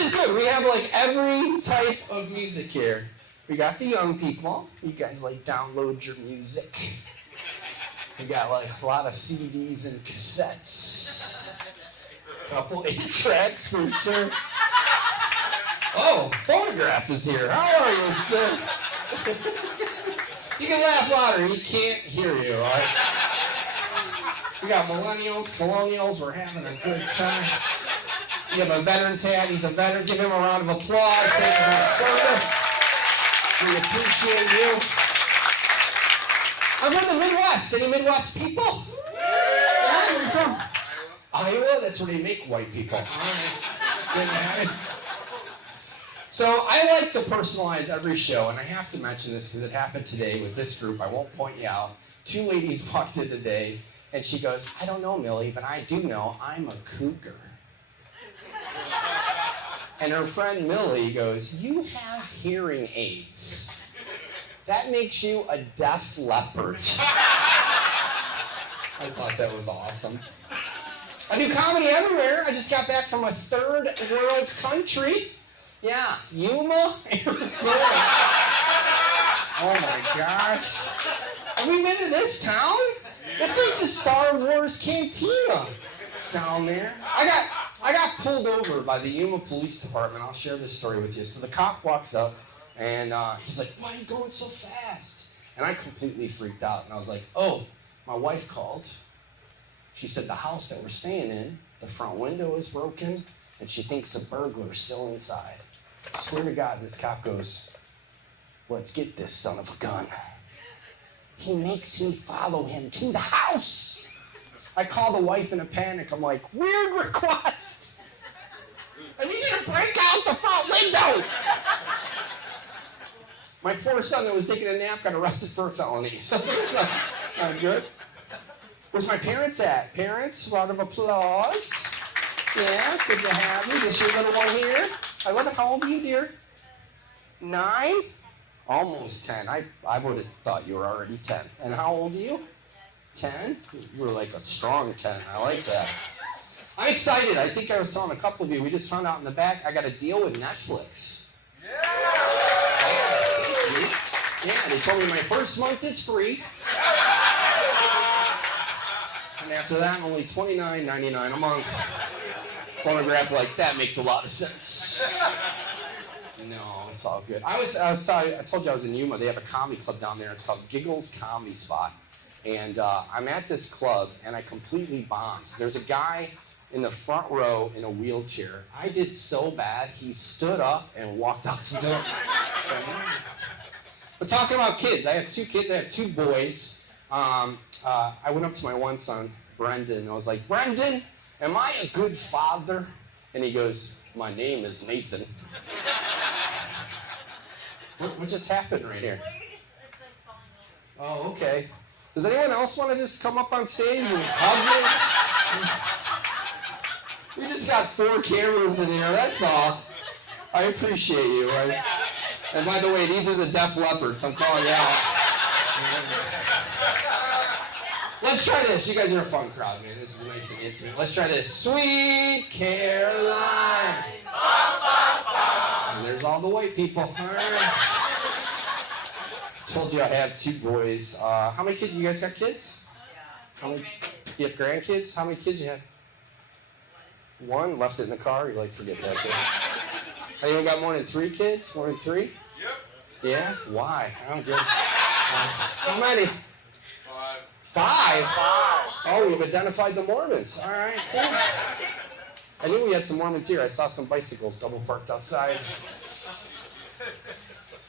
This is good. We have like every type of music here. We got the young people. You guys like download your music. We got like a lot of CDs and cassettes. A couple 8-tracks for sure. Oh, Phonograph is here. How are you, sir? You can laugh louder. He can't hear you, all right? We got millennials, colonials. We're having a good time. You have a veteran's hat. He's a veteran. Give him a round of applause. Thank you for your service. We appreciate you. I'm from the Midwest. Any Midwest people? Yeah, where are you from? Iowa? That's where they make white people. All right. Good to have you. So I like to personalize every show, and I have to mention this because it happened today with this group. I won't point you out. 2 ladies walked in today, and she goes, I don't know, Millie, but I do know I'm a cougar. And her friend Millie goes, you have hearing aids. That makes you a deaf leopard. I thought that was awesome. I do comedy everywhere. I just got back from a third world country. Yeah, Yuma, Arizona. Oh my gosh. Have we been to this town? It's like the Star Wars Cantina down there. I got pulled over by the Yuma Police Department. I'll share this story with you. So the cop walks up, and he's like, why are you going so fast? And I completely freaked out, and I was like, oh, my wife called. She said the house that we're staying in, the front window is broken, and she thinks a burglar's still inside. I swear to God, this cop goes, let's get this son of a gun. He makes me follow him to the house. I call the wife in a panic. I'm like, weird request. I need you to break out the front window. My poor son that was taking a nap got arrested for a felony. So that's not good. Where's my parents at? Parents, round of applause. Yeah, good to have you. This your little one here? I love it. How old are you, dear? 9? Almost 10. I would have thought you were already 10. And how old are you? 10? You were like a strong 10. I like that. I'm excited. I think I was telling a couple of you, we just found out in the back, I got a deal with Netflix. Yeah! Thank you. Yeah, they told me my first month is free. And after that, only $29.99 a month. Phonograph like that makes a lot of sense. No, it's all good. I told you I was in Yuma. They have a comedy club down there. It's called Giggles Comedy Spot. And I'm at this club, and I completely bombed. There's a guy in the front row in a wheelchair. I did so bad, he stood up and walked out the door. But talking about kids, I have 2 kids. I have 2 boys. I went up to my one son, Brendan, and I was like, Brendan, am I a good father? And he goes, my name is Nathan. What just happened right here? Oh, okay. Does anyone else want to just come up on stage and hug me? We just got 4 cameras in here, that's all. I appreciate you. Right? And by the way, these are the deaf leopards. I'm calling you out. Let's try this. You guys are a fun crowd, man. This is nice and intimate. Let's try this. Sweet Caroline. And there's all the white people. All right. Told you I have 2 boys. How many kids? You guys got kids? Yeah. How many? You have grandkids? How many kids you have? 1? Left it in the car? You like forget that kid. Anyone got more than 3 kids? More than 3? Yep. Yeah? Why? I don't get it. How many? 5? Oh, you've identified the Mormons. All right, cool. I knew we had some Mormons here. I saw some bicycles double parked outside.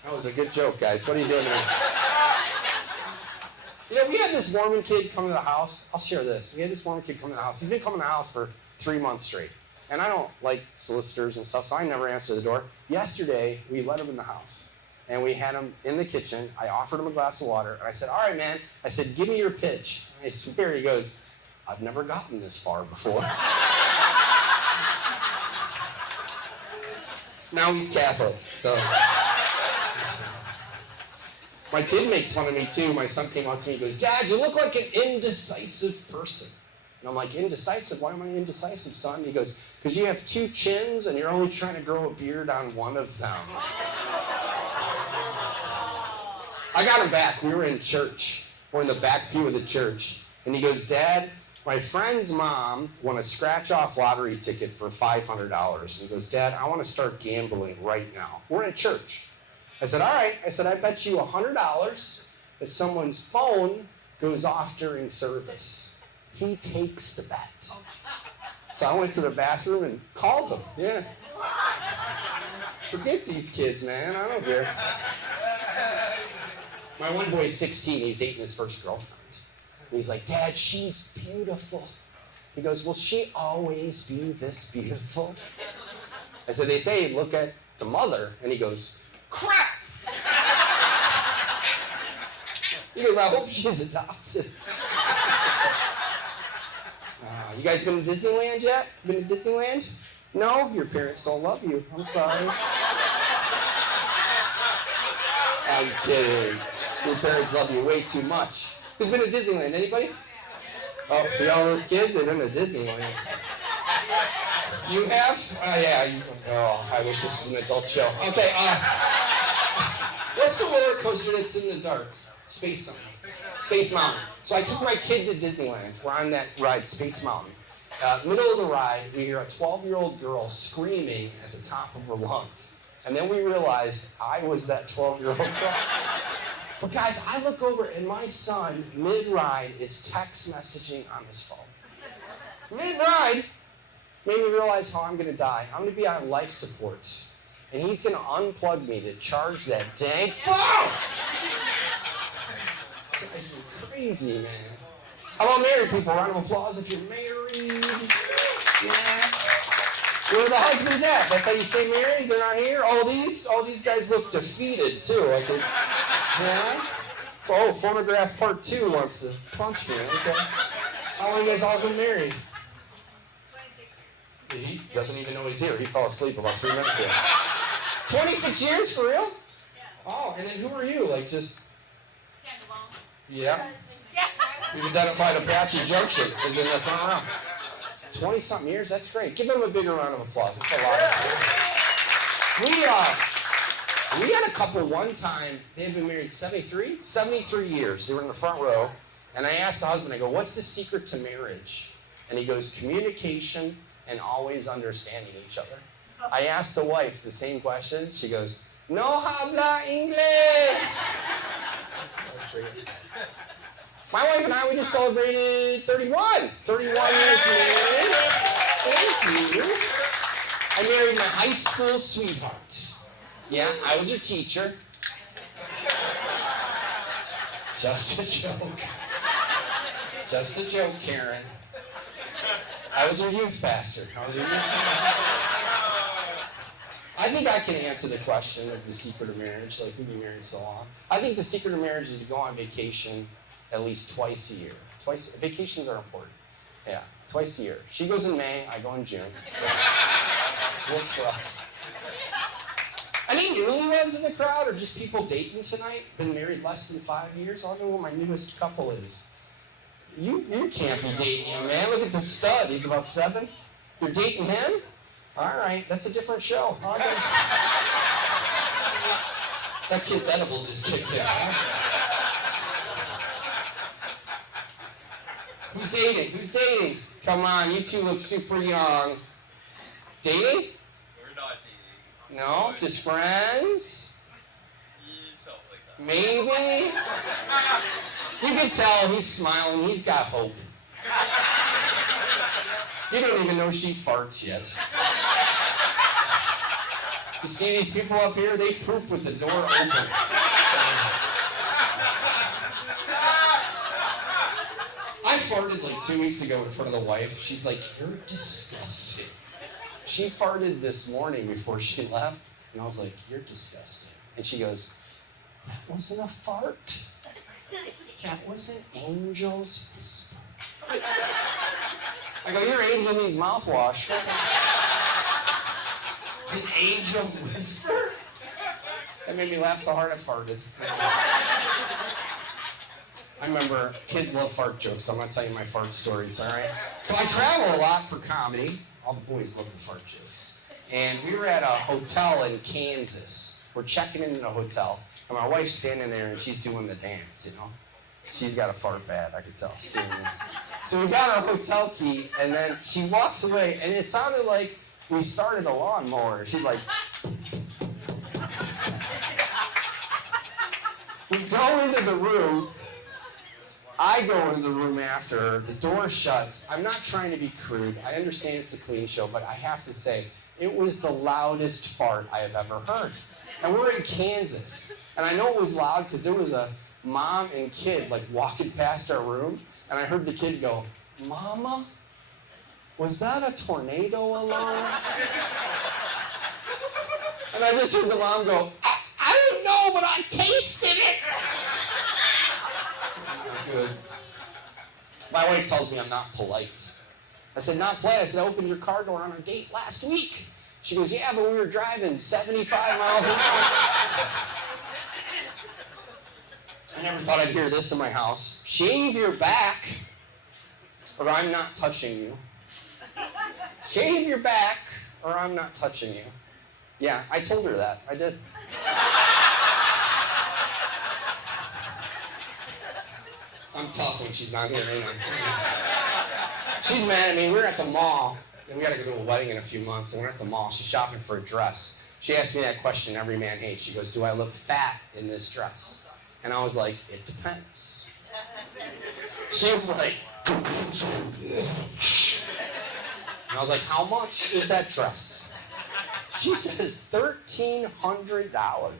That was a good joke, guys. What are you doing there? You know, we had this Mormon kid come to the house. I'll share this. We had this Mormon kid come to the house. He's been coming to the house for 3 months straight. And I don't like solicitors and stuff, so I never answer the door. Yesterday, we let him in the house. And we had him in the kitchen. I offered him a glass of water. And I said, all right, man. I said, give me your pitch. And I swear, he goes, I've never gotten this far before. Now he's Catholic, so. My kid makes fun of me, too. My son came up to me and goes, Dad, you look like an indecisive person. And I'm like, indecisive? Why am I indecisive, son? He goes, because you have 2 chins and you're only trying to grow a beard on one of them. I got him back. We were in church. We're in the back pew of the church. And he goes, Dad, my friend's mom won a scratch-off lottery ticket for $500. And he goes, Dad, I want to start gambling right now. We're in church. I said, all right. I said, I bet you $100 that someone's phone goes off during service. He takes the bet. So I went to the bathroom and called him. Yeah. Forget these kids, man. I don't care. My one boy's 16. He's dating his first girlfriend. And he's like, Dad, she's beautiful. He goes, will she always be this beautiful? I said, they say look at the mother. And he goes, crap! He goes, I hope she's adopted. You guys been to Disneyland yet? Been to Disneyland? No? Your parents don't love you. I'm sorry. I'm kidding. Your parents love you way too much. Who's been to Disneyland? Anybody? Oh, see all those kids? They've been to Disneyland. You have? Yeah. I wish this was an adult show. Okay, what's the roller coaster that's in the dark? Space Mountain. So I took my kid to Disneyland. We're on that ride, Space Mountain. Middle of the ride, we hear a 12-year-old girl screaming at the top of her lungs. And then we realized I was that 12-year-old girl. But guys, I look over and my son, mid-ride, is text messaging on his phone. Mid-ride made me realize how I'm going to die. I'm going to be on life support. And he's going to unplug me to charge that dang phone! Guys, you're crazy, man. How about married people? Round of applause if you're married. Yeah. Where are the husbands at? That's how you stay married? They're not here? All these guys look defeated, too. Yeah? Oh, Phonograph Part 2 wants to punch me. Okay. How long have you guys all been married? 26 years. He doesn't even know he's here. He fell asleep about 3 minutes ago. 26 years, for real? Yeah. Oh, and then who are you? Yeah. We've identified Apache Junction is in the front row. 20-something years, that's great. Give them a bigger round of applause. It's a lot. We had a couple one time, they had been married 73 years. They were in the front row. And I asked the husband, I go, what's the secret to marriage? And he goes, communication and always understanding each other. I asked the wife the same question. She goes, no habla inglés. My wife and I, we just celebrated 31 years married. Thank you. I married my high school sweetheart. Yeah, I was her teacher. Just a joke. Just a joke, Karen. I was her youth pastor. I think I can answer the question of the secret of marriage, like we've been married so long. I think the secret of marriage is to go on vacation at least twice a year. Vacations are important. Yeah, twice a year. She goes in May, I go in June. Works for us. Any newlyweds in the crowd or just people dating tonight? Been married less than 5 years? I don't know what my newest couple is. You can't be dating him, man. Look at the stud. He's about 7. You're dating him? All right, that's a different show. That kid's edible just kicked in. Who's dating? Who's dating? Come on, you two look super young. Dating? We're not dating. No? Just friends? Maybe? You can tell he's smiling. He's got hope. You don't even know she farts yet. You see these people up here? They poop with the door open. I farted like 2 weeks ago in front of the wife. She's like, you're disgusting. She farted this morning before she left, and I was like, you're disgusting. And she goes, that wasn't a fart. That was an angel's whisper. I go, your angel needs mouthwash. An angel's whisper? That made me laugh so hard I farted. I remember kids love fart jokes, so I'm going to tell you my fart stories, all right? So I travel a lot for comedy. All the boys love the fart jokes. And we were at a hotel in Kansas. We're checking into the hotel, and my wife's standing there, and she's doing the dance, you know? She's got a fart bad, I could tell. She's doing this. So we got our hotel key, and then she walks away, and it sounded like we started a lawnmower. She's like... We go into the room. I go into the room after her. The door shuts. I'm not trying to be crude. I understand it's a clean show, but I have to say, it was the loudest fart I have ever heard. And we're in Kansas. And I know it was loud because there was a mom and kid like walking past our room. And I heard the kid go, "Mama, was that a tornado alarm?" And I just heard the mom go, I don't know, but I tasted it. Good. My wife tells me I'm not polite. I said, not polite? I said, I opened your car door on a date last week. She goes, yeah, but we were driving 75 miles an hour. I never thought I'd hear this in my house. Shave your back, or I'm not touching you. Shave your back, or I'm not touching you. Yeah, I told her that. I did. I'm tough when she's not here, ain't I? She's mad at me. We're at the mall, and we got to go to a wedding in a few months, and we're at the mall. She's shopping for a dress. She asked me that question every man hates. She goes, do I look fat in this dress? And I was like, it depends. She was like, and I was like, how much is that dress? She says $1,300.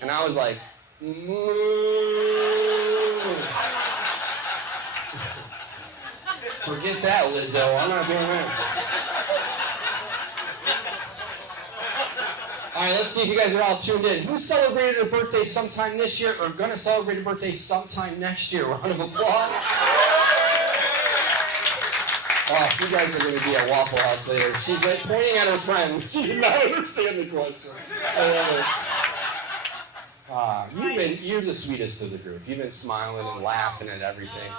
And I was like, forget that, Lizzo. I'm not doing that. All right, let's see if you guys are all tuned in. Who celebrated a birthday sometime this year or going to celebrate a birthday sometime next year? Round of applause. Oh, you guys are going to be at Waffle House later. She's like pointing at her friend. She did not understand the question. I love it. You're the sweetest of the group. You've been smiling and laughing at everything.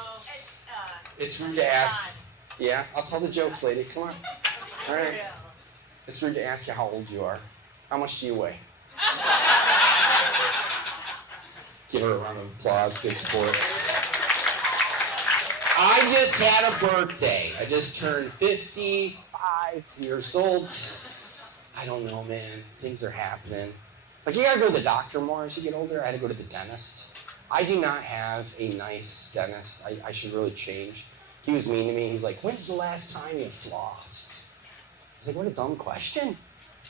It's rude to ask. Yeah, I'll tell the jokes, lady. Come on. All right. It's rude to ask you how old you are. How much do you weigh? Give her a round of applause. Good support. I just had a birthday. I just turned 55 years old. I don't know, man. Things are happening. Like, you gotta go to the doctor more as you get older. I had to go to the dentist. I do not have a nice dentist. I should really change. He was mean to me. He's like, when's the last time you flossed? I was like, what a dumb question.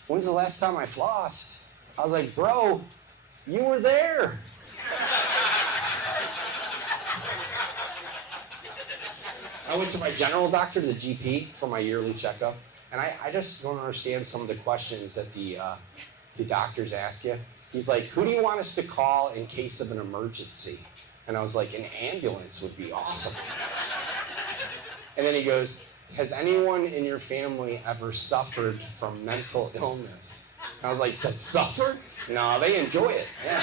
When's the last time I flossed? I was like, bro, you were there. I went to my general doctor, the GP, for my yearly checkup, and I just don't understand some of the questions that the doctors ask you. He's like, who do you want us to call in case of an emergency? And I was like, an ambulance would be awesome. And then he goes, has anyone in your family ever suffered from mental illness? And I was like, said suffer? No, they enjoy it, yeah.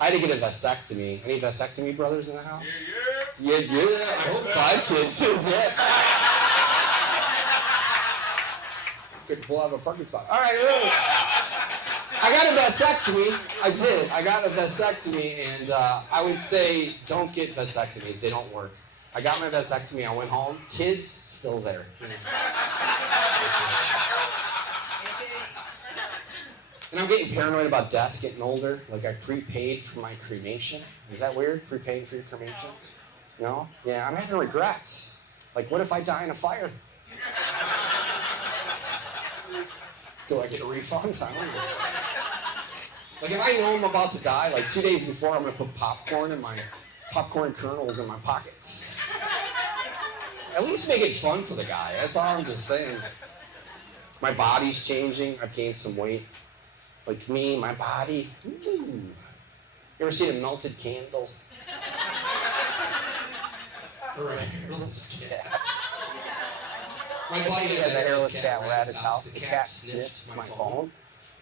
I had to get a vasectomy. Any vasectomy brothers in the house? Yeah. I hope 5 kids is it. Could pull out a parking spot. All right, I got a vasectomy. I did. I got a vasectomy, and I would say don't get vasectomies. They don't work. I got my vasectomy. I went home. Kids still there. And I'm getting paranoid about death, getting older. Like, I prepaid for my cremation. Is that weird, prepaying for your cremation? No? Yeah, I'm having regrets. Like, what if I die in a fire? Do I get a refund? I don't know. Like, if I know I'm about to die, like 2 days before, I'm going to put popcorn kernels in my pockets. At least make it fun for the guy. That's all I'm just saying. My body's changing. I've gained some weight. Like me, my body. Ooh. You ever seen a melted candle? Or a hairless cat? My body had a hairless cat at his house. The cat sniffed my phone,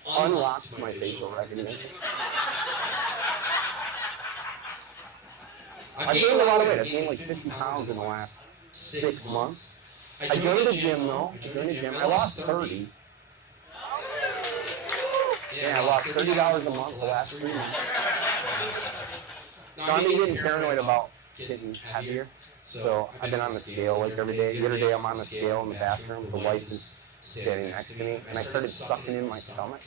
unlocked my facial recognition. I've gained a lot of weight. I've gained like 50 pounds in the last 6 months. I joined the gym though. I lost 30. Yeah, I lost $30 a month the last 3 months. Now, I'm getting paranoid about getting heavier. So I've been on the scale like every day. The other day I'm on the scale in the bathroom. The wife is standing next to me, and I started sucking in my stomach.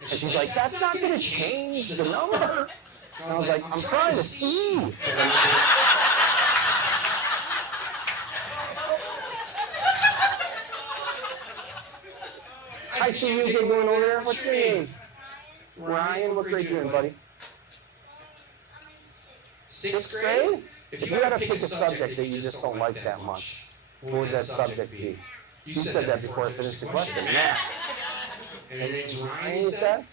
And she's like, "That's not going to change the number." And I was like, "I'm trying to see." I see you kid going over there. What's your name? Ryan. What grade you in, buddy? 6th grade? If you had to pick a subject that you just don't like that much, what would that subject be? You said that before I finished the question. Math. And your name's Ryan, you said?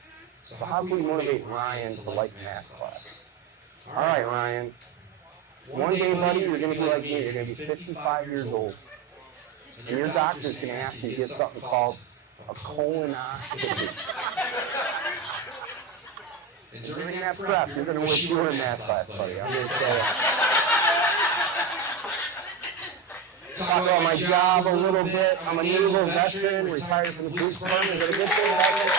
So how can we motivate Ryan to like math class? All right, Ryan. One day, buddy, you're going to be like me. You're going to be 55 years old. And your doctor's going to ask you to get something called a colonoscopy. And during that prep, you're going to wish you were in math class, buddy. I'm going to say that. Talk about my job a little bit. I'm a naval veteran, retired from the police department. Is that a good thing about it?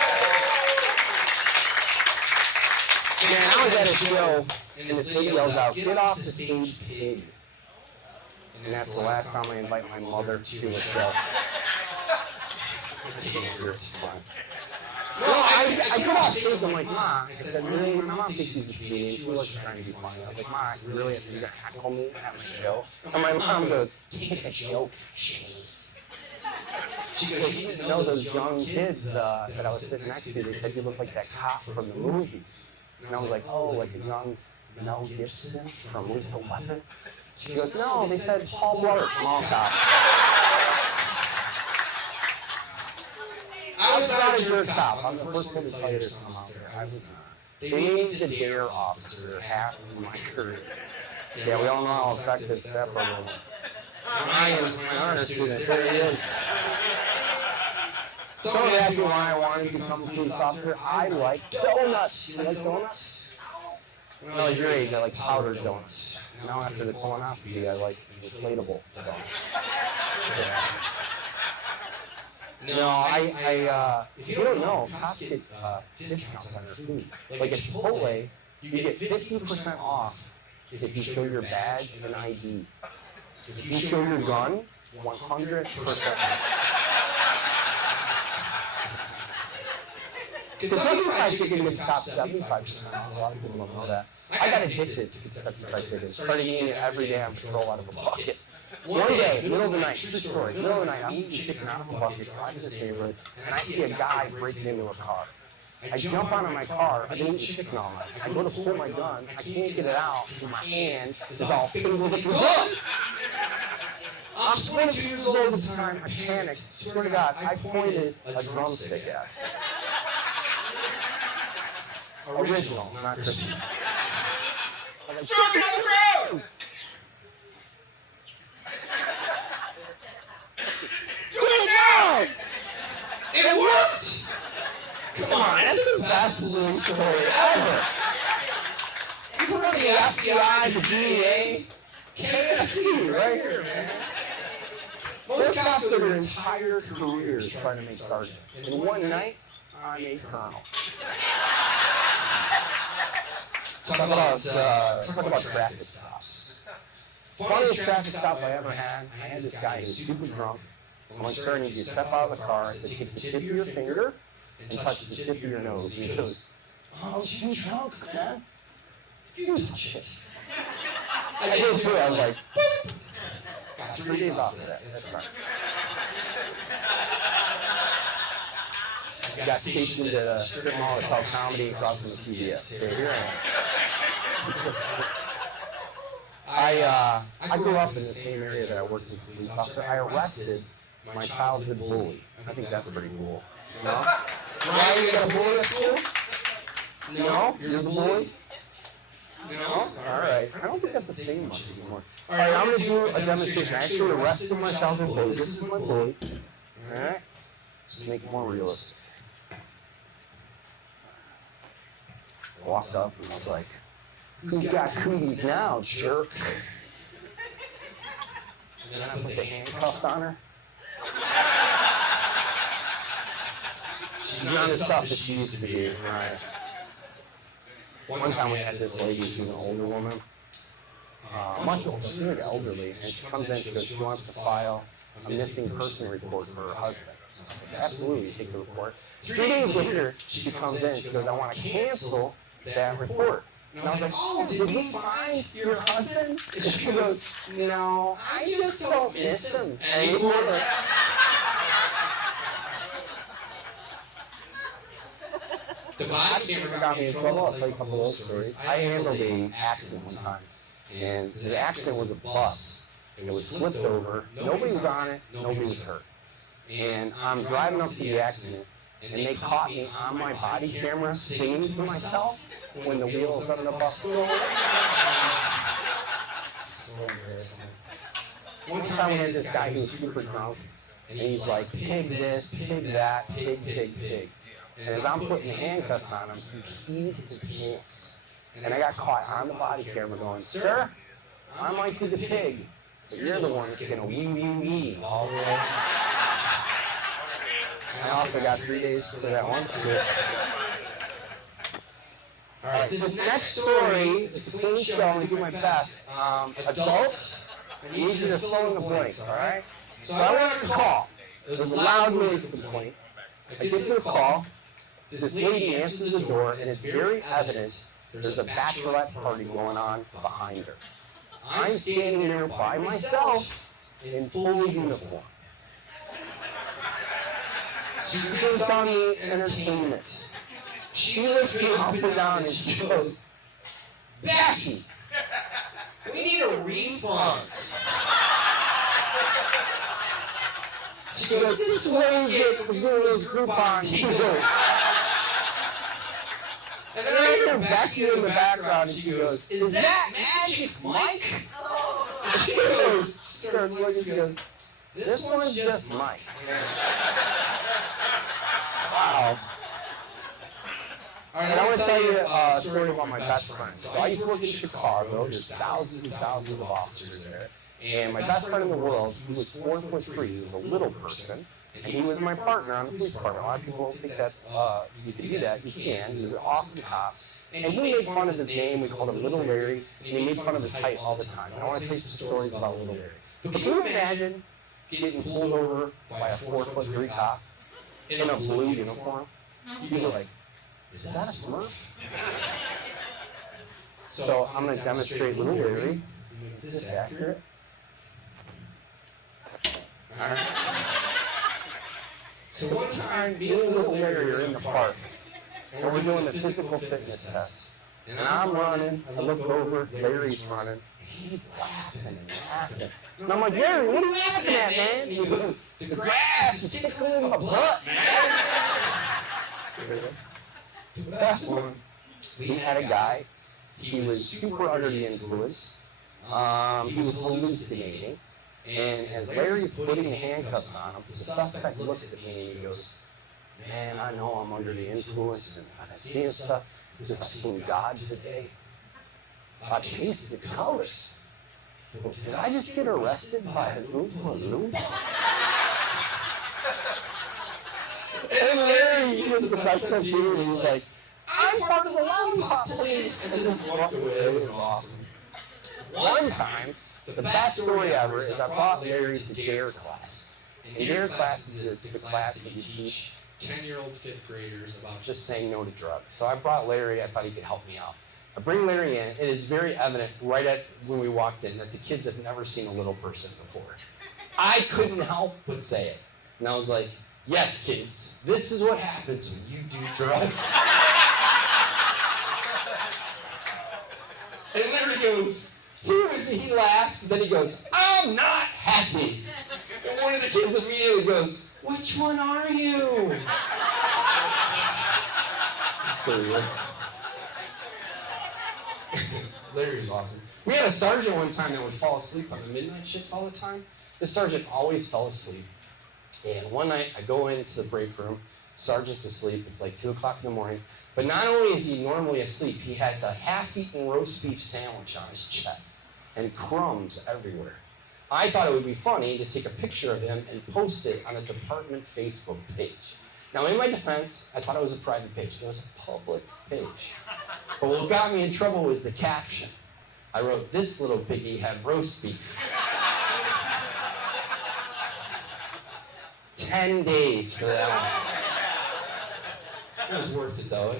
Man, I was at a show, and this lady yells out, "Get off the stage, pig." And that's the last time I invite my mother to a show. It's fun. No, I got off stage, I'm like, "Ma," I said, "Really? My mom thinks she's a comedian. She wasn't trying to be funny." I was like, "Ma, really? You're going to heckle me at my show?" And my mom goes, "Take a joke, Shane." She goes, "You didn't know those young kids that I was sitting next to, they said you look like that cop from the movies." And I was like, "Oh, like a young Mel Gibson from Lethal Weapon?" She goes, "No, they said Paul Blart from All Cop." I was not a jerk cop. I'm the first one to tell you this out there. I was not. They made me the DARE officer half of my career. Yeah, we all know how effective that program was. Ryan was my honor student. There he is. Someone asked me why I wanted to become a police officer. I like donuts. You like donuts? When I was your age, I like powdered donuts. Now after the colonoscopy, I like inflatable donuts. Yeah. No, if you don't know, cops get discounts on their food. Like at Chipotle, you get 50% off if you show your badge and ID. If you show your gun, 100% off. Kentucky Fried Chicken gets top 75% off. A lot of people don't know that. I got addicted to Kentucky Fried Chicken. Started eating it every day on patrol out of a bucket. One day, middle of the night, true story, middle of the night, I'm eating chicken out of a bucket, driving this neighborhood, and I see a guy breaking into a car. I jump onto my car, I've been eating chicken all night. I go to pull my gun, I can't get it out, because my hand is all filled with the gun. I'm 22 years old at the time, I panicked, swear to God, I pointed a drumstick at it. Original, not Christmas. Stroke it on the ground! Do it now! It worked! Come on, that's the best balloon story ever. You've heard of the FBI, the DEA, KFC, right here, man. Most cops go their entire careers trying to make sergeant. And one night, I'm a colonel. Talk about traffic stops. Funniest traffic stop I ever had. I had this guy who was super drunk. And when sir needs you to step out of the car, I said, take the tip of your finger and touch the tip of your nose. And he goes, "Oh, you drunk, man? You touch it." I did too. I was like, boop. Got 3 days off of that. That's right. I got stationed at a strip mall at South Comedy across from the CBS. So here I am. I grew up in the same area that I worked as a police officer. I arrested my childhood bully. I think that's pretty cool. You know? Ryan, you got a bully at school? No? You're the bully? No? All right. I don't think that's a thing much anymore. All right, I'm going to do a demonstration. I actually arrested my childhood bully. This is my bully. All right? Let's make it more realistic. I walked up and I was like, Who's got cooties now, jerk? And then I put the handcuffs on her. She's not as tough as she used to be. Right. One time we had this lady, she was an older woman. Much older, she's like elderly, and she comes in, she goes, she wants to file a missing person report for her husband. I said, absolutely, take the report. 3 days later, she comes in, she goes, I want to cancel that report. And I was like, oh, did we find your husband? And she goes, no, I just don't miss him anymore. The body camera got me in trouble. I'll tell you a couple of those stories. I handled an accident one time. And the accident was a bus. It was flipped over. Nobody was on it. Nobody was hurt. And I'm driving up to the accident, and they caught me on my body camera singing to myself when the wheels on the bus go over. So embarrassing. One time we had this guy who was super drunk, and he's like, pig this, pig that, pig, pig, pig. And as I'm putting the handcuffs on him, he peed his pants. And I got caught on the body camera going, sir, I might be the pig, but you're the one that's going to wee, wee, wee all the way. And I also got 3 days for that one too. All right, this next story, it's a clean show, I'm going to do my best. Adults, I need you to fill in the blanks, all right? So I got a call. It was a loud noise complaint. I get to the call. This lady answers the door, and it's very evident there's a bachelorette party going on behind her. I'm standing there by myself in full uniform. She gives on me entertainment. She lifts me up and down and she goes, Becky, we need a refund. She goes, this is what you get for doing those Groupon deals. And then I hear Becky in the background, and she goes, is that Magic Mike? And she goes, she goes, this one's just Mike. Wow. All right, I want to tell you a story about my best friend. So I used to work in Chicago. There's thousands and thousands of officers there. And my best friend in the world, he was 4'3". He was a little person. And he was my partner on the police department. A lot of people think that's, you can do that. You can. He was an awesome cop. And he made fun of his name. We called him Little Larry. And he made fun of his height all the time. And I want to tell you some stories about Little Larry. Can you imagine getting pulled over by a 4'3" cop in a blue uniform? You'd be like, is that a Smurf? So I'm going to demonstrate Little Larry. Is this accurate? All right. So one time, me and Little Larry are in the park, and we're doing the physical fitness test. And I'm running, I look over, Larry's running, and he's laughing and laughing. And I'm like, Larry, what are you laughing at, man? And he goes, the grass is tickling in my butt, man. The best one, we had a guy, he was super under the influence, he was hallucinating. And as Larry's putting the handcuffs on him, the suspect looks at me and he goes, man, I know I'm under the influence and I've seen stuff because I've seen God today. I've tasted the colors. Did I just get arrested by an Oompa Loompa? And Larry, he was the best sense of humor. He was like, I'm part of the lollipop police. And just walked away. It was awesome. One time, the best story ever is I brought Larry to DARE class. And DARE class is the class that you teach 10-year-old fifth graders about just saying no to drugs. So I brought Larry. I thought he could help me out. I bring Larry in. It is very evident right when we walked in that the kids have never seen a little person before. I couldn't help but say it. And I was like, yes, kids, this is what happens when you do drugs. And Larry goes, he laughed, then he goes, I'm not happy. And one of the kids immediately goes, which one are you? Larry's awesome. We had a sergeant one time that would fall asleep on the midnight shifts all the time. The sergeant always fell asleep. And one night I go into the break room Sergeant's asleep. It's like 2 o'clock in the morning. But not only is he normally asleep, he has a half-eaten roast beef sandwich on his chest and crumbs everywhere. I thought it would be funny to take a picture of him and post it on a department Facebook page. Now, in my defense, I thought it was a private page. It was a public page. But what got me in trouble was the caption. I wrote, "This little piggy had roast beef." 10 days for that one. It was worth it, though.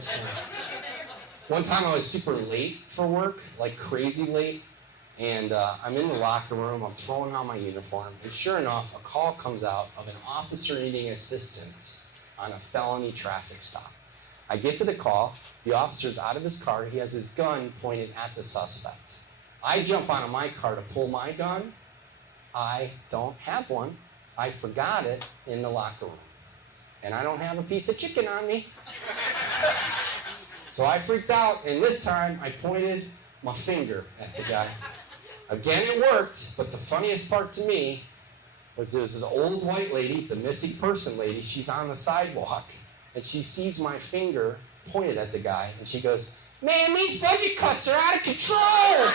One time I was super late for work, like crazy late, and I'm in the locker room, I'm throwing on my uniform, and sure enough, a call comes out of an officer needing assistance on a felony traffic stop. I get to the call, the officer's out of his car, he has his gun pointed at the suspect. I jump onto my car to pull my gun. I don't have one. I forgot it in the locker room. And I don't have a piece of chicken on me. So I freaked out, and this time I pointed my finger at the guy. Again, it worked, but the funniest part to me was there was this old white lady, the missing person lady. She's on the sidewalk, and she sees my finger pointed at the guy, and she goes, "Man, these budget cuts are out of control!"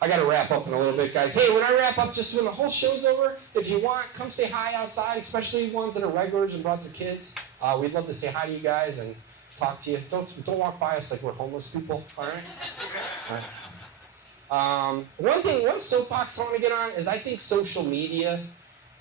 I got to wrap up in a little bit, guys. Hey, when I wrap up, just when the whole show's over, if you want, come say hi outside, especially ones that are regulars and brought their kids. We'd love to say hi to you guys and talk to you. Don't walk by us like we're homeless people, all right? All right. One soapbox I want to get on is I think social media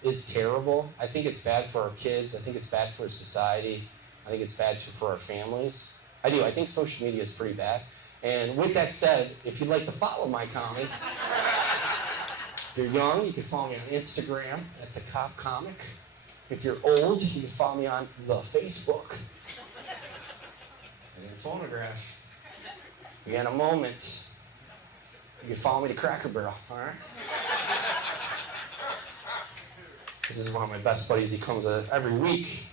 is terrible. I think it's bad for our kids. I think it's bad for society. I think it's bad for our families. I do. I think social media is pretty bad. And with that said, if you'd like to follow my comedy, if you're young, you can follow me on Instagram at The Cop Comic. If you're old, you can follow me on the Facebook. And then Phonograph. You got a moment, you can follow me to Cracker Barrel, all right? This is one of my best buddies. He comes every week.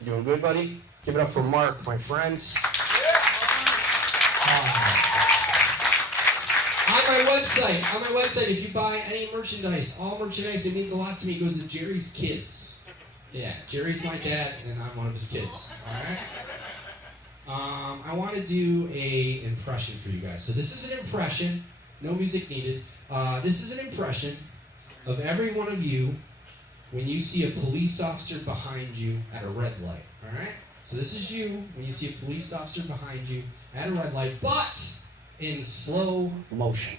You doing good, buddy? Give it up for Mark, my friend. On my website, if you buy any merchandise, all merchandise, it means a lot to me. It goes to Jerry's kids. Yeah, Jerry's my dad, and I'm one of his kids. All right. I want to do a impression for you guys. So this is an impression. No music needed. This is an impression of every one of you when you see a police officer behind you at a red light. All right. So this is you when you see a police officer behind you at a red light, but in slow motion.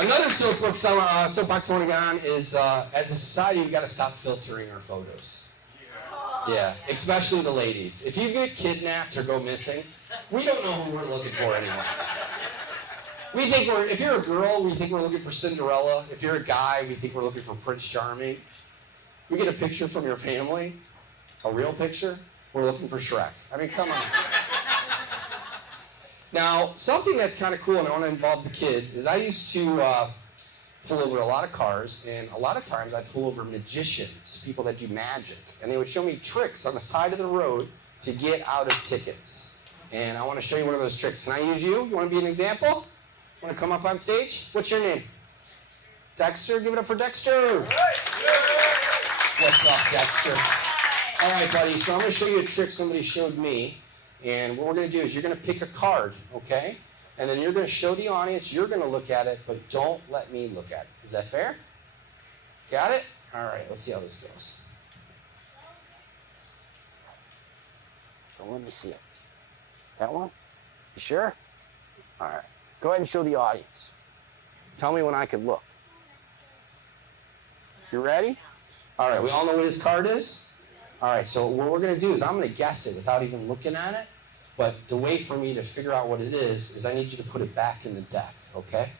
Another soapbox I want to get on is, as a society, we've got to stop filtering our photos. Yeah, especially the ladies. If you get kidnapped or go missing, we don't know who we're looking for anymore. If you're a girl, we think we're looking for Cinderella. If you're a guy, we think we're looking for Prince Charming. We get a picture from your family, a real picture, we're looking for Shrek. I mean, come on. Now, something that's kind of cool, and I want to involve the kids, is I used to pull over a lot of cars, and a lot of times I'd pull over magicians, people that do magic, and they would show me tricks on the side of the road to get out of tickets. And I want to show you one of those tricks. Can I use you? You want to be an example? Want to come up on stage? What's your name? Dexter? Give it up for Dexter. What's up, Dexter? All right, buddy, so I'm going to show you a trick somebody showed me. And what we're going to do is you're going to pick a card, okay? And then you're going to show the audience, you're going to look at it, but don't let me look at it. Is that fair? Got it? All right, let's see how this goes. Don't let me see it. That one? You sure? All right. Go ahead and show the audience. Tell me when I could look. You ready? All right, we all know what his card is? All right, so what we're going to do is I'm going to guess it without even looking at it. But the way for me to figure out what it is I need you to put it back in the deck, okay?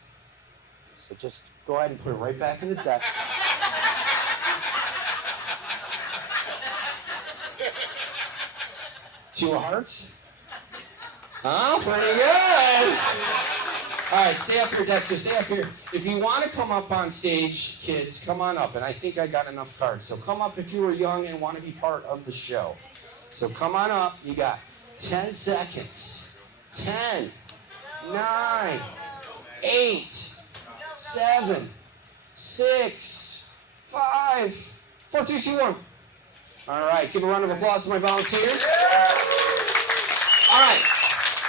So just go ahead and put it right back in the deck. Two hearts? Oh, pretty good. All right, stay up here, Dexter. Stay up here. If you want to come up on stage, kids, come on up. And I think I got enough cards. So come up if you were young and want to be part of the show. So come on up. You got 10 seconds. 10, 9, 8, 7, 6, 5, 4, 3, 2, 1. All right, give a round of applause to my volunteers. All right.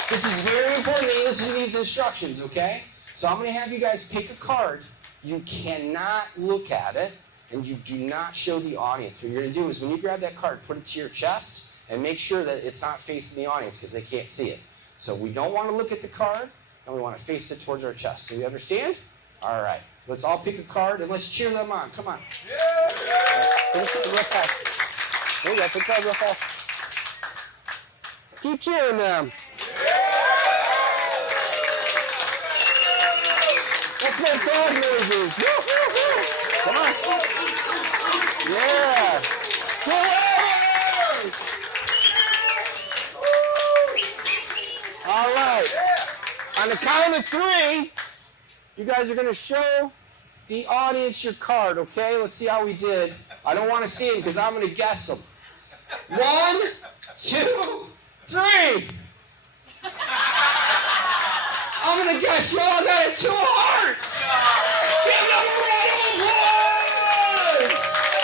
This is very important that you listen to these instructions, okay? So I'm going to have you guys pick a card. You cannot look at it, and you do not show the audience. What you're going to do is when you grab that card, put it to your chest, and make sure that it's not facing the audience because they can't see it. So we don't want to look at the card, and we want to face it towards our chest. Do you understand? All right. Let's all pick a card, and let's cheer them on. Come on. Finish it real fast. There you go. Pick a card real fast. Keep cheering them. Let's make frog noises. Come on. Yeah. All right. On the count of 3, you guys are going to show the audience your card, okay? Let's see how we did. I don't want to see them because I'm going to guess them. 1, 2, 3. I'm going to guess you all got 2 hearts. Give them a round of applause.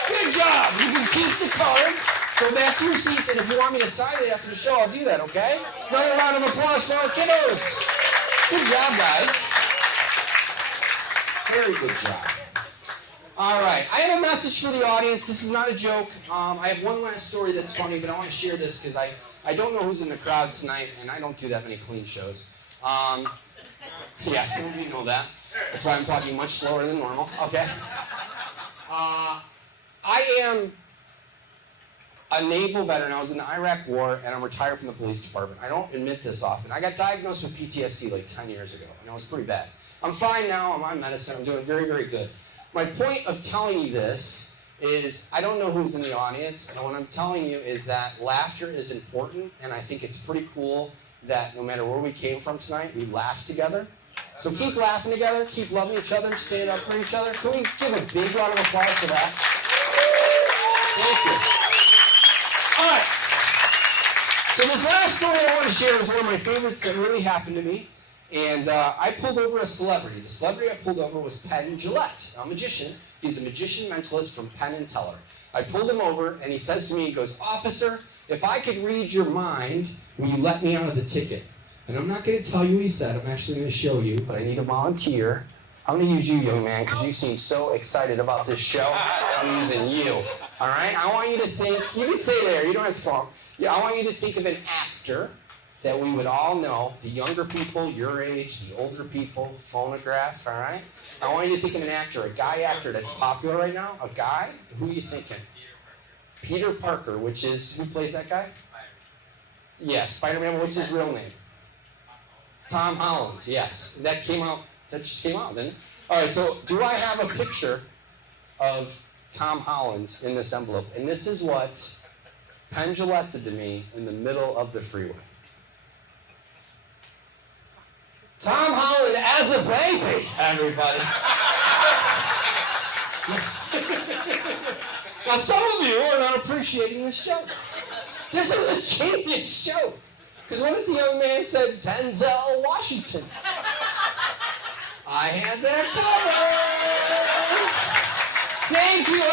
Good job. You can keep the cards. Go back to your seats, and if you want me to sign it after the show, I'll do that, okay? Another round of applause for our kiddos. Good job, guys. Very good job. All right. I have a message for the audience. This is not a joke. I have one last story that's funny, but I want to share this because I don't know who's in the crowd tonight, and I don't do that many clean shows. Yeah, some of you know that. That's why I'm talking much slower than normal. Okay. I am a naval veteran. I was in the Iraq War, and I'm retired from the police department. I don't admit this often. I got diagnosed with PTSD like 10 years ago, and it was pretty bad. I'm fine now. I'm on medicine. I'm doing very, very good. My point of telling you this is I don't know who's in the audience, and what I'm telling you is that laughter is important, and I think it's pretty cool that no matter where we came from tonight, we laughed together. So keep laughing together, keep loving each other, stand up for each other. Can we give a big round of applause for that? Thank you. All right. So this last story I want to share is one of my favorites that really happened to me. And I pulled over a celebrity. The celebrity I pulled over was Penn Jillette, a magician. He's a magician mentalist from Penn and Teller. I pulled him over, and he says to me, he goes, "Officer, if I could read your mind, will you let me out of the ticket?" And I'm not going to tell you what he said. I'm actually going to show you, but I need a volunteer. I'm going to use you, young man, because you seem so excited about this show. I'm using you. All right? I want you to think. You can stay there. You don't have to talk. Yeah, I want you to think of an actor that we would all know, the younger people, your age, the older people, phonograph, all right? I want you to think of an actor, a guy actor that's popular right now. A guy? Who are you thinking? Peter Parker, which is, who plays that guy? Yes, Spider-Man. What's his real name? Tom Holland, yes. That just came out, didn't it? All right, so do I have a picture of Tom Holland in this envelope? And this is what Penn Jillette did to me in the middle of the freeway. Tom Holland as a baby, everybody. Now, some of you are not appreciating this joke. This was a genius joke. Because what if the young man said Denzel Washington? I had that covered. Thank you.